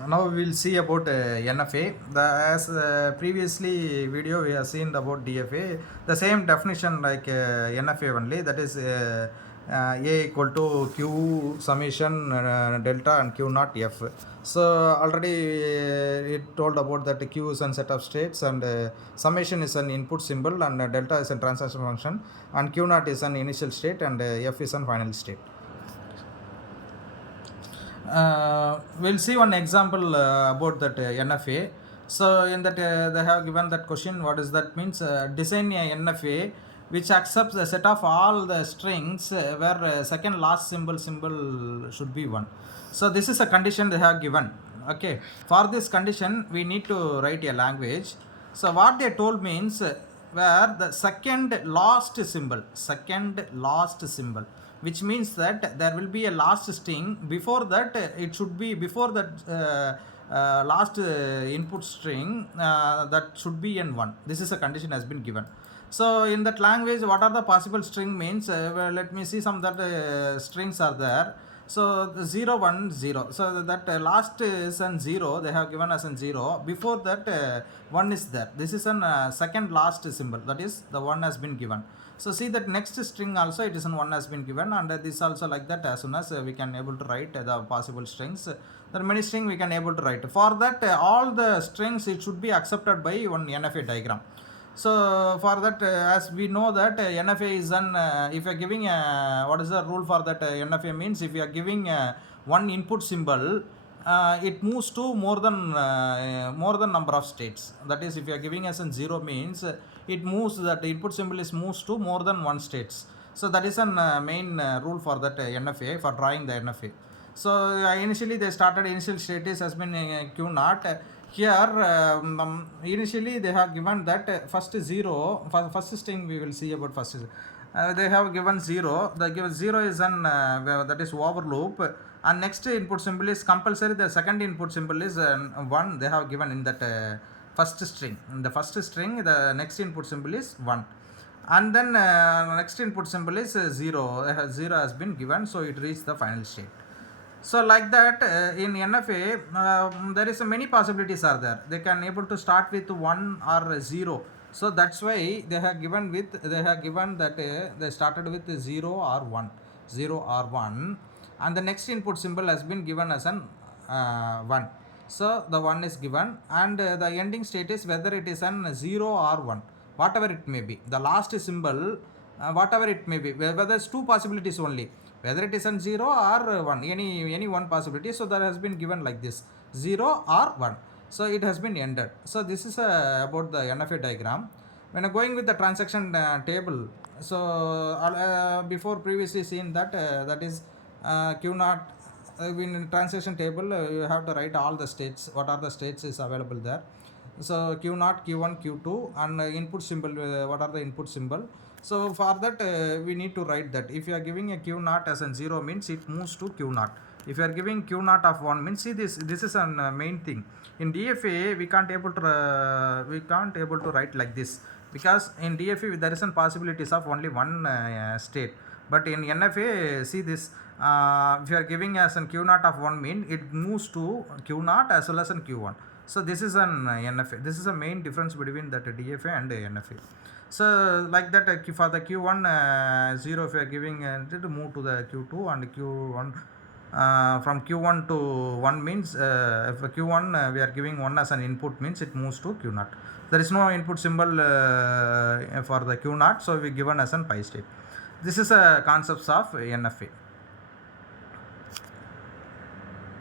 Now we will see about NFA. As previously video we have seen about DFA, the same definition like NFA only. That is A equal to Q summation delta and Q naught F. So already it told about that Q is a set of states, and summation is an input symbol, and delta is a transaction function, and Q naught is an initial state, and F is an final state. We'll see one example about that NFA. So in that they have given that question, what does that means? Design a NFA which accepts a set of all the strings where second last symbol should be 1. So this is a condition they have given. Okay, for this condition we need to write a language. So what they told means where the second last symbol, which means that there will be a last string. Before that it should be, before that last input string that should be in 1. This is a condition has been given. So in that language, what are the possible string means? Well, let me see some that strings are there. So the 0 1 0, so that last is an 0, they have given us an 0. Before that 1 is there. This is an second last symbol, that is the 1 has been given. So see that next string also it is an 1 has been given, and this also like that. As soon as we can able to write the possible strings, there are many strings we can able to write. For that all the strings it should be accepted by one NFA diagram. So for that as we know that NFA is an if you are giving what is the rule for that NFA means, if you are giving one input symbol, it moves to more than number of states. That is, if you are giving us a 0 means it moves, that the input symbol is moves to more than 1 states. So that is an main rule for that NFA, for drawing the NFA. So initially they started, initial status has been Q naught. Here initially they have given that first 0, first string we will see about first. They have given 0. The given 0 is an that is over loop, and next input symbol is compulsory. The second input symbol is 1. They have given in that first string. In the first string, the next input symbol is 1, and then next input symbol is 0. 0 has been given, so it reached the final state. So like that in NFA there is many possibilities are there. They can able to start with 1 or 0. So that's why they have given that they started with 0 or 1, and the next input symbol has been given as an 1. So the 1 is given, and the ending state is whether it is an 0 or 1, whatever it may be. The last symbol whatever it may be, whether it's two possibilities only, whether it is an 0 or 1, any one possibility. So that has been given like this, 0 or 1. So it has been ended. So this is about the NFA diagram. When going with the transaction table, so before previously seen that that is Q naught. In transaction table you have to write all the states, what are the states is available there. So Q naught, Q1, Q2, and input symbol, what are the input symbol. So for that we need to write that if you are giving a Q naught as an 0 means it moves to Q naught. If you are giving Q naught of 1 means, see this is a main thing. In DFA we can't able to write like this, because in DFA there is a possibilities of only one state. But in NFA, see this, if you are giving as an Q naught of 1 mean it moves to Q naught as well as an Q1. So this is an NFA. This is a main difference between that DFA and NFA. So like that for the Q1 0, if you are giving to move to the Q2, and Q1 from Q1 to 1 means if Q1 we are giving 1 as an input means it moves to Q naught. There is no input symbol for the Q naught, so we given as an pi state. This is a concepts of NFA.